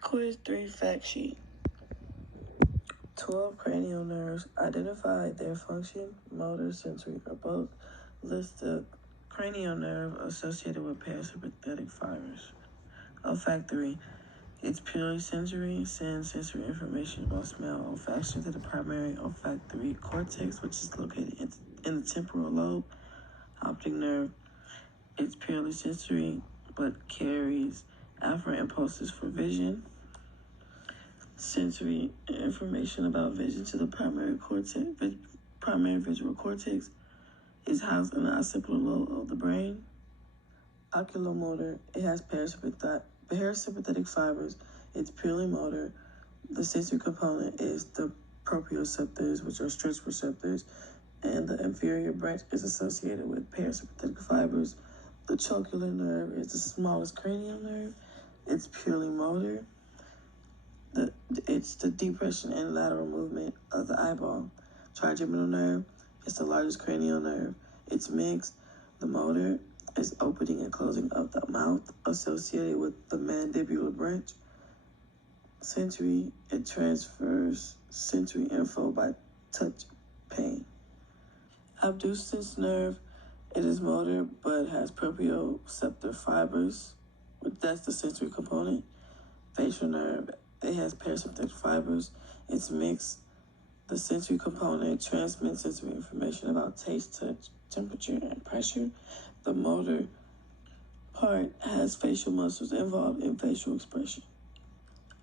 Quiz 3 fact sheet. 12 cranial nerves. Identify their function, motor, sensory, or both. List the cranial nerve associated with parasympathetic fibers. Olfactory. It's purely sensory, sends sensory information about smell, olfaction to the primary olfactory cortex, which is located in the temporal lobe. Optic nerve. It's purely sensory, but carries afferent impulses for vision. Sensory information about vision to the primary visual cortex is housed in the occipital lobe of the brain. Oculomotor, it has parasympathetic fibers. It's purely motor. The sensory component is the proprioceptors, which are stretch receptors, and the inferior branch is associated with parasympathetic fibers. The trochlear nerve is the smallest cranial nerve. It's purely motor. It's the depression and lateral movement of the eyeball. Trigeminal nerve is the largest cranial nerve. It's mixed. The motor is opening and closing of the mouth associated with the mandibular branch. Sensory, it transfers sensory info by touch pain. Abducens nerve, it is motor but has proprioceptor fibers. That's the sensory component. Facial nerve, it has parasympathetic fibers. It's mixed. The sensory component transmits sensory information about taste, touch, temperature, and pressure. The motor part has facial muscles involved in facial expression.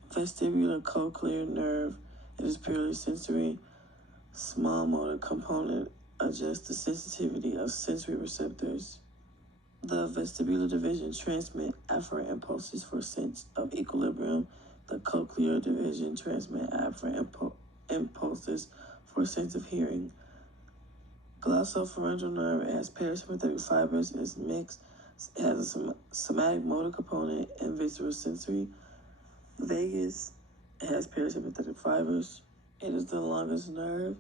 Vestibular cochlear nerve, it is purely sensory. Small motor component adjusts the sensitivity of sensory receptors. The vestibular division transmit afferent impulses for sense of equilibrium. The cochlear division transmit afferent impulses for sense of hearing. Glossopharyngeal nerve has parasympathetic fibers, is mixed, it has a somatic motor component and visceral sensory. Vagus has parasympathetic fibers. It is the longest nerve.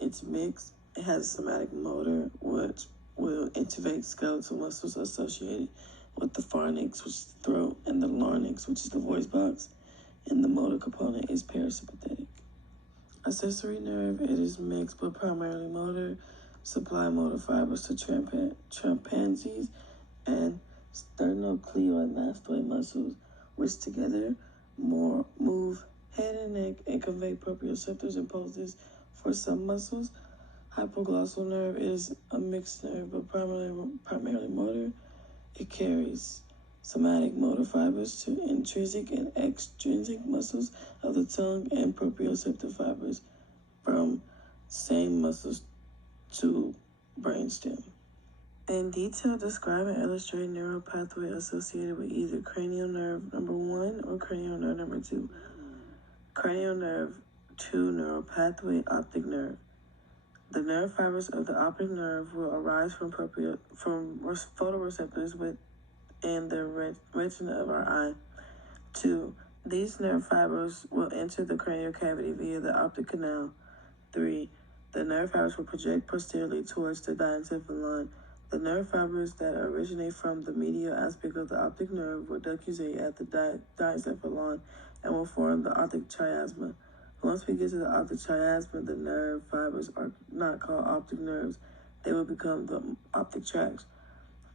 It's mixed. It has a somatic motor, which will innervate skeletal muscles associated with the pharynx, which is the throat, and the larynx, which is the voice box. And the motor component is parasympathetic. Accessory nerve, it is mixed but primarily motor. Supply motor fibers to chimpanzees and sternocleidomastoid muscles, which together move head and neck and convey proprioceptors impulses for some muscles. Hypoglossal nerve is a mixed nerve but primarily motor. It carries somatic motor fibers to intrinsic and extrinsic muscles of the tongue and proprioceptive fibers from same muscles to brainstem. In detail, describe and illustrate neural pathway associated with either cranial nerve number 1 or cranial nerve number 2. Cranial nerve 2 neural pathway, optic nerve. The nerve fibers of the optic nerve will arise from photoreceptors within the retina of our eye. 2. These nerve fibers will enter the cranial cavity via the optic canal. 3. The nerve fibers will project posteriorly towards the diencephalon. The nerve fibers that originate from the medial aspect of the optic nerve will decussate at the diencephalon and will form the optic chiasma. Once we get to the optic chiasma, the nerve fibers are not called optic nerves. They will become the optic tracts.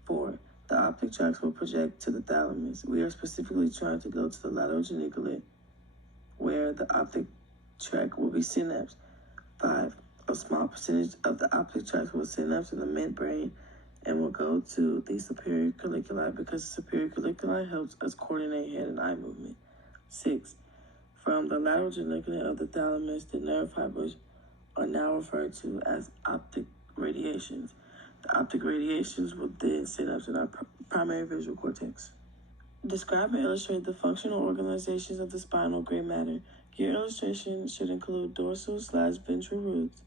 4. The optic tracts will project to the thalamus. We are specifically trying to go to the lateral geniculate, where the optic tract will be synapsed. 5. A small percentage of the optic tracts will synapse in the midbrain and will go to the superior colliculi because the superior colliculi helps us coordinate head and eye movement. 6. From the lateral geniculate of the thalamus, the nerve fibers are now referred to as optic radiations. The optic radiations will then synapse in our primary visual cortex. Describe and illustrate the functional organizations of the spinal gray matter. Your illustration should include dorsal/ventral roots,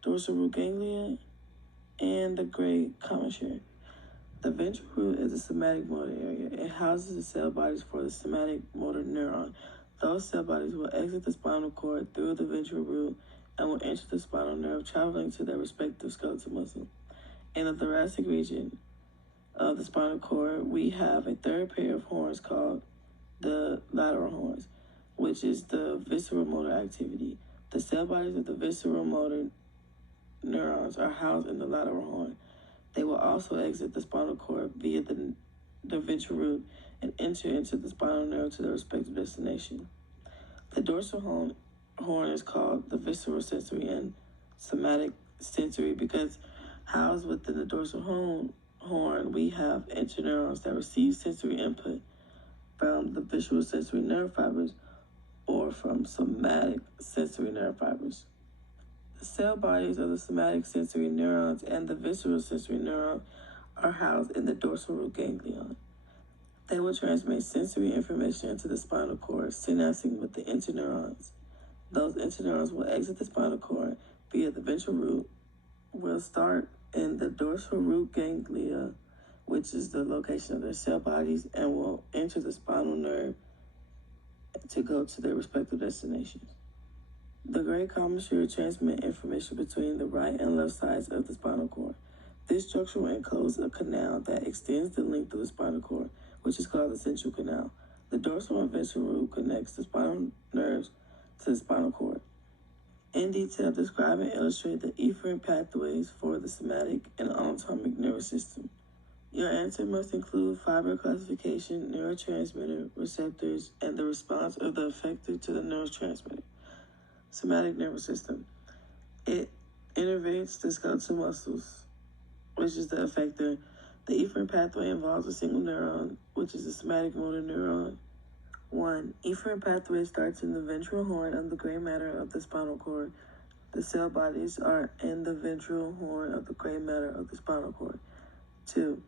dorsal root ganglia, and the gray commissure. The ventral root is the somatic motor area. It houses the cell bodies for the somatic motor neuron. Those cell bodies will exit the spinal cord through the ventral root and will enter the spinal nerve, traveling to their respective skeletal muscle. In the thoracic region of the spinal cord, we have a third pair of horns called the lateral horns. which is the visceral motor activity. The cell bodies of the visceral motor neurons are housed in the lateral horn. They will also exit the spinal cord via the ventral root and enter into the spinal nerve to their respective destination. The dorsal horn is called the visceral sensory and somatic sensory because housed within the dorsal horn, we have interneurons that receive sensory input from the visual sensory nerve fibers or from somatic sensory nerve fibers. The cell bodies of the somatic sensory neurons and the visceral sensory neuron are housed in the dorsal root ganglion. They will transmit sensory information into the spinal cord, synapsing with the interneurons. Those interneurons will exit the spinal cord via the ventral root, will start in the dorsal root ganglia, which is the location of their cell bodies, and will enter the spinal nerve to go to their respective destinations. The gray commissure transmit information between the right and left sides of the spinal cord. This structure will enclose a canal that extends the length of the spinal cord, which is called the central canal. The dorsal and ventral root connects the spinal nerves to the spinal cord. In detail, describe and illustrate the efferent pathways for the somatic and autonomic nervous system. Your answer must include fiber classification, neurotransmitter, receptors, and the response of the effector to the neurotransmitter. Somatic nervous system. It innervates the skeletal muscles, which is the effector. The efferent pathway involves a single neuron, which is the somatic motor neuron. 1. Efferent pathway starts in the ventral horn of the gray matter of the spinal cord. The cell bodies are in the ventral horn of the gray matter of the spinal cord. 2.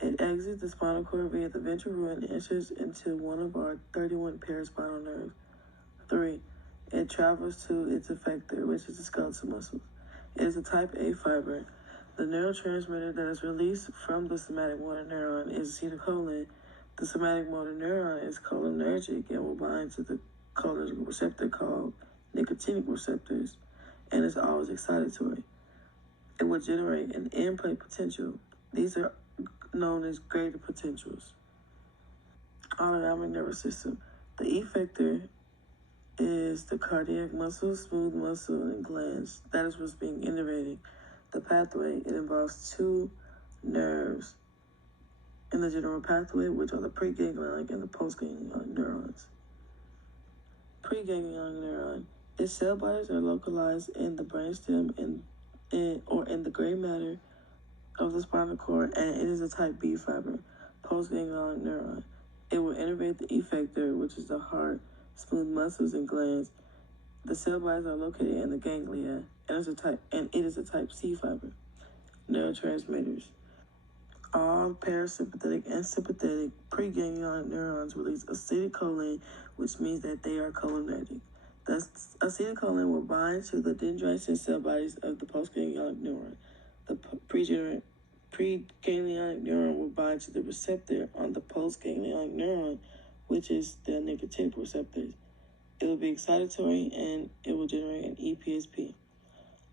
It exits the spinal cord via the ventral root and enters into one of our 31 paraspinal nerves. 3. It travels to its effector, which is the skeletal muscles. It is a type A fiber. The neurotransmitter that is released from the somatic motor neuron is acetylcholine. The somatic motor neuron is cholinergic and will bind to the cholinergic receptor called nicotinic receptors and is always excitatory. It will generate an end plate potential. These are known as greater potentials. Autonomic nervous system. The effector is the cardiac muscle, smooth muscle, and glands. That is what's being innervated. The pathway, it involves two nerves in the general pathway, which are the preganglionic and the postganglionic neurons. Preganglionic neuron. Its cell bodies are localized in the brainstem or in the gray matter of the spinal cord, and it is a type B fiber, postganglionic neuron. It will innervate the effector, which is the heart, smooth muscles, and glands. The cell bodies are located in the ganglia, and it is a type C fiber. Neurotransmitters. All parasympathetic and sympathetic preganglionic neurons release acetylcholine, which means that they are cholinergic. Thus, acetylcholine will bind to the dendrites and cell bodies of the postganglionic neuron. The preganglionic neuron will bind to the receptor on the postganglionic neuron, which is the nicotinic receptors. It will be excitatory and it will generate an EPSP.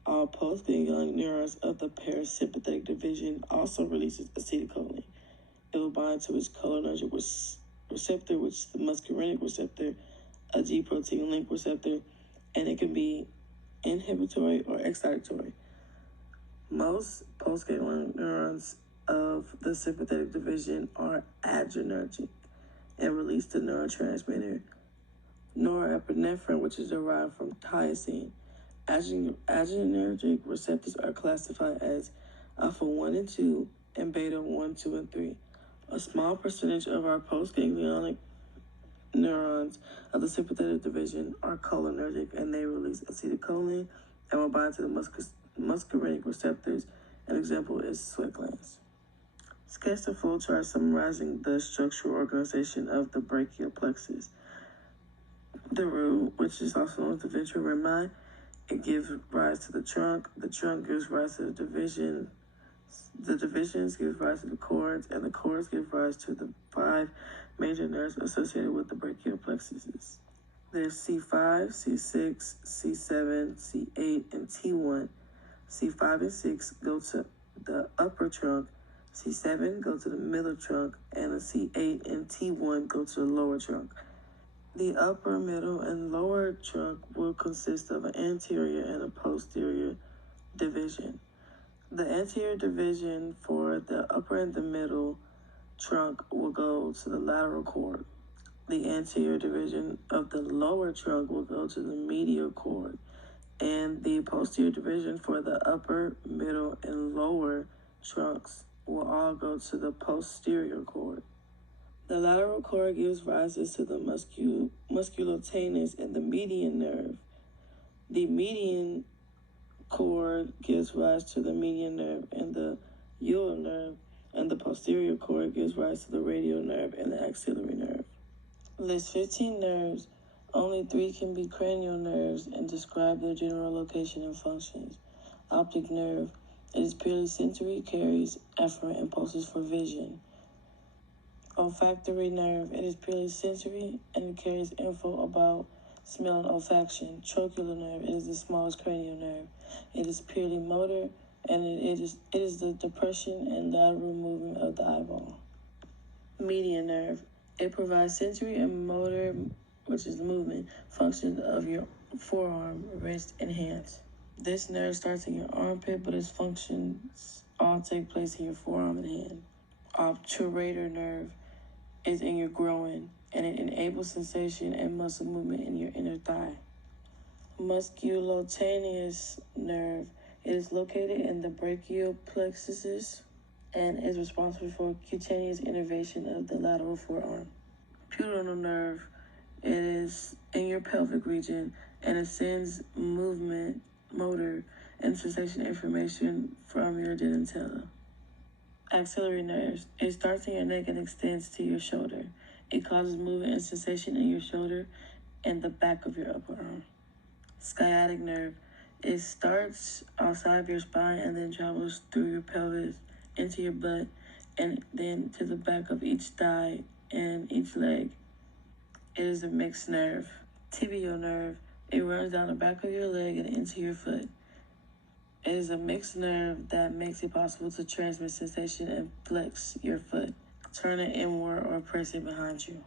All postganglionic neurons of the parasympathetic division also releases acetylcholine. It will bind to its cholinergic receptor, which is the muscarinic receptor, a G protein link receptor, and it can be inhibitory or excitatory. Most postganglionic neurons of the sympathetic division are adrenergic and release the neurotransmitter norepinephrine, which is derived from tyrosine. Adrenergic receptors are classified as alpha 1 and 2 and beta 1, 2, and 3. A small percentage of our postganglionic neurons of the sympathetic division are cholinergic and they release acetylcholine and will bind to the muscarinic receptors. An example is sweat glands. Sketch the flow chart summarizing the structural organization of the brachial plexus. The root, which is also known as the ventral rami, it gives rise to the trunk gives rise to the divisions give rise to the cords, and the cords give rise to the 5 major nerves associated with the brachial plexuses. There's C5, C6, C7, C8, and T1. C5 and 6 go to the upper trunk, C7 go to the middle trunk, and the C8 and T1 go to the lower trunk. The upper, middle, and lower trunk will consist of an anterior and a posterior division. The anterior division for the upper and the middle trunk will go to the lateral cord. The anterior division of the lower trunk will go to the medial cord, and the posterior division for the upper, middle, and lower trunks will all go to the posterior cord. The lateral cord gives rise to the musculocutaneous and the median nerve. The median cord gives rise to the median nerve and the ulnar nerve, and the posterior cord gives rise to the radial nerve and the axillary nerve. List 15 nerves. Only 3 can be cranial nerves and describe their general location and functions. Optic nerve. It is purely sensory, carries afferent impulses for vision. Olfactory nerve. It is purely sensory and it carries info about smell and olfaction. Trochlear nerve. It is the smallest cranial nerve. It is purely motor and it is the depression and lateral movement of the eyeball. Median nerve. It provides sensory and motor, which is the movement, functions of your forearm, wrist, and hands. This nerve starts in your armpit, but its functions all take place in your forearm and hand. Obturator nerve is in your groin, and it enables sensation and muscle movement in your inner thigh. Musculocutaneous nerve. It is located in the brachial plexuses and is responsible for cutaneous innervation of the lateral forearm. Pudendal nerve. It is in your pelvic region and it sends movement, motor, and sensation information from your dentella. Axillary nerves. It starts in your neck and extends to your shoulder. It causes movement and sensation in your shoulder and the back of your upper arm. Sciatic nerve. It starts outside of your spine and then travels through your pelvis into your butt and then to the back of each thigh and each leg. It is a mixed nerve. Tibial nerve. It runs down the back of your leg and into your foot. It is a mixed nerve that makes it possible to transmit sensation and flex your foot, turn it inward or press it behind you.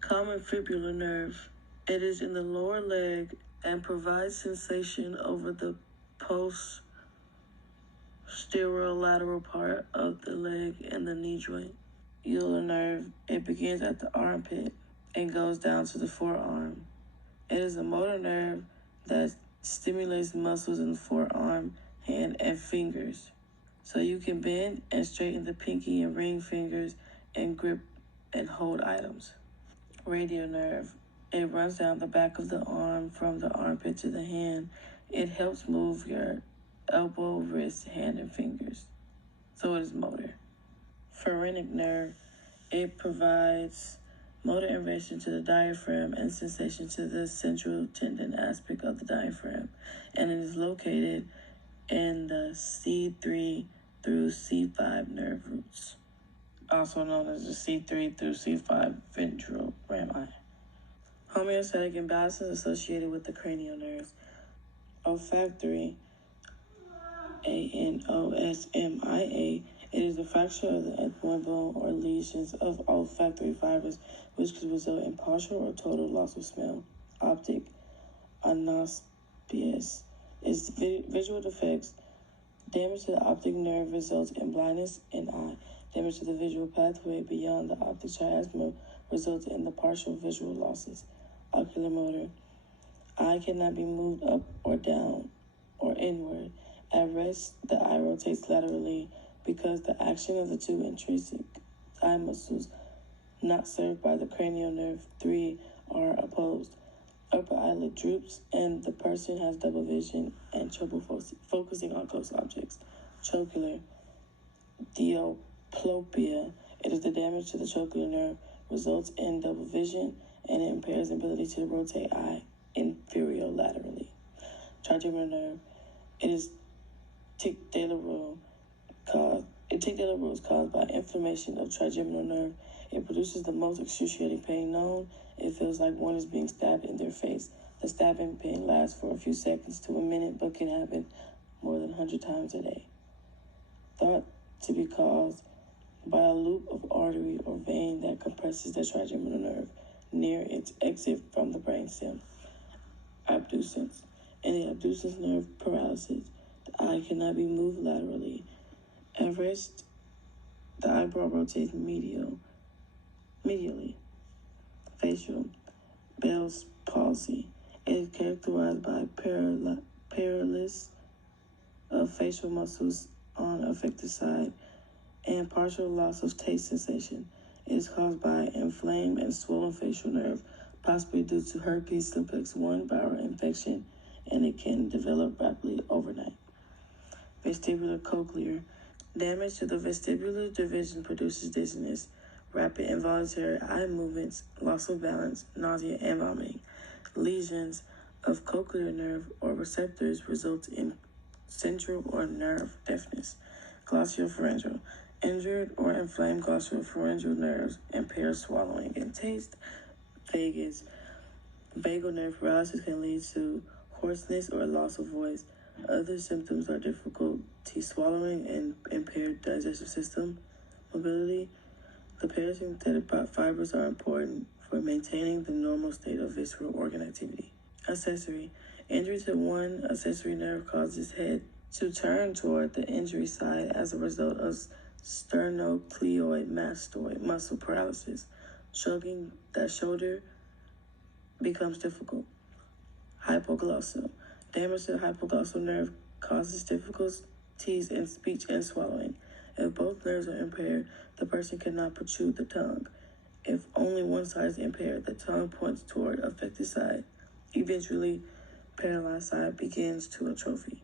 Common fibular nerve. It is in the lower leg and provides sensation over the posterolateral part of the leg and the knee joint. Ulnar nerve. It begins at the armpit and goes down to the forearm. It is a motor nerve that stimulates muscles in the forearm, hand, and fingers. So you can bend and straighten the pinky and ring fingers and grip and hold items. Radial nerve. It runs down the back of the arm from the armpit to the hand. It helps move your elbow, wrist, hand, and fingers. So it is motor. Phrenic nerve. It provides motor innervation to the diaphragm and sensation to the central tendon aspect of the diaphragm, and it is located in the C3 through C5 nerve roots, also known as the C3 through C5 ventral rami. Homeostatic imbalance is associated with the cranial nerves. Olfactory, ANOSMIA. It is a fracture of the ethmoid bone or lesions of olfactory fibers, which could result in partial or total loss of smell. Optic, anospias, is visual defects. Damage to the optic nerve results in blindness in eye. Damage to the visual pathway beyond the optic chiasma results in the partial visual losses. Ocular motor. Eye cannot be moved up or down or inward. At rest, the eye rotates laterally because the action of the two intrinsic eye muscles not served by the cranial nerve 3 are opposed. Upper eyelid droops and the person has double vision and trouble focusing on close objects. Trochlear, diplopia. It is the damage to the trochlear nerve, results in double vision, and it impairs the ability to rotate eye inferior-laterally. Trigeminal nerve. It is tic de la Rue is caused by inflammation of trigeminal nerve. It produces the most excruciating pain known. It feels like one is being stabbed in their face. The stabbing pain lasts for a few seconds to a minute, but can happen more than 100 times a day. Thought to be caused by a loop of artery or vein that compresses the trigeminal nerve. near its exit from the brainstem. Abducens. In the abducens nerve paralysis, the eye cannot be moved laterally. At rest, the eyebrow rotates medially. Facial. Bell's palsy. It is characterized by paralysis of facial muscles on affected side and partial loss of taste sensation. It is caused by inflamed and swollen facial nerve, possibly due to herpes simplex 1 viral infection, and it can develop rapidly overnight. Vestibular cochlear. Damage to the vestibular division produces dizziness, rapid involuntary eye movements, loss of balance, nausea, and vomiting. Lesions of cochlear nerve or receptors result in central or nerve deafness. Glossopharyngeal. Injured or inflamed glossopharyngeal nerves impair swallowing and taste. Vagus. Vagal nerve paralysis can lead to hoarseness or loss of voice. Other symptoms are difficulty swallowing and impaired digestive system mobility. The parasympathetic fibers are important for maintaining the normal state of visceral organ activity. Accessory. Injury to one accessory nerve causes head to turn toward the injury side as a result of sternocleidomastoid muscle paralysis. Shrugging that shoulder becomes difficult. Hypoglossal. Damage to the hypoglossal nerve causes difficulties in speech and swallowing. If both nerves are impaired, the person cannot protrude the tongue. If only one side is impaired, the tongue points toward affected side. Eventually, paralyzed side begins to atrophy.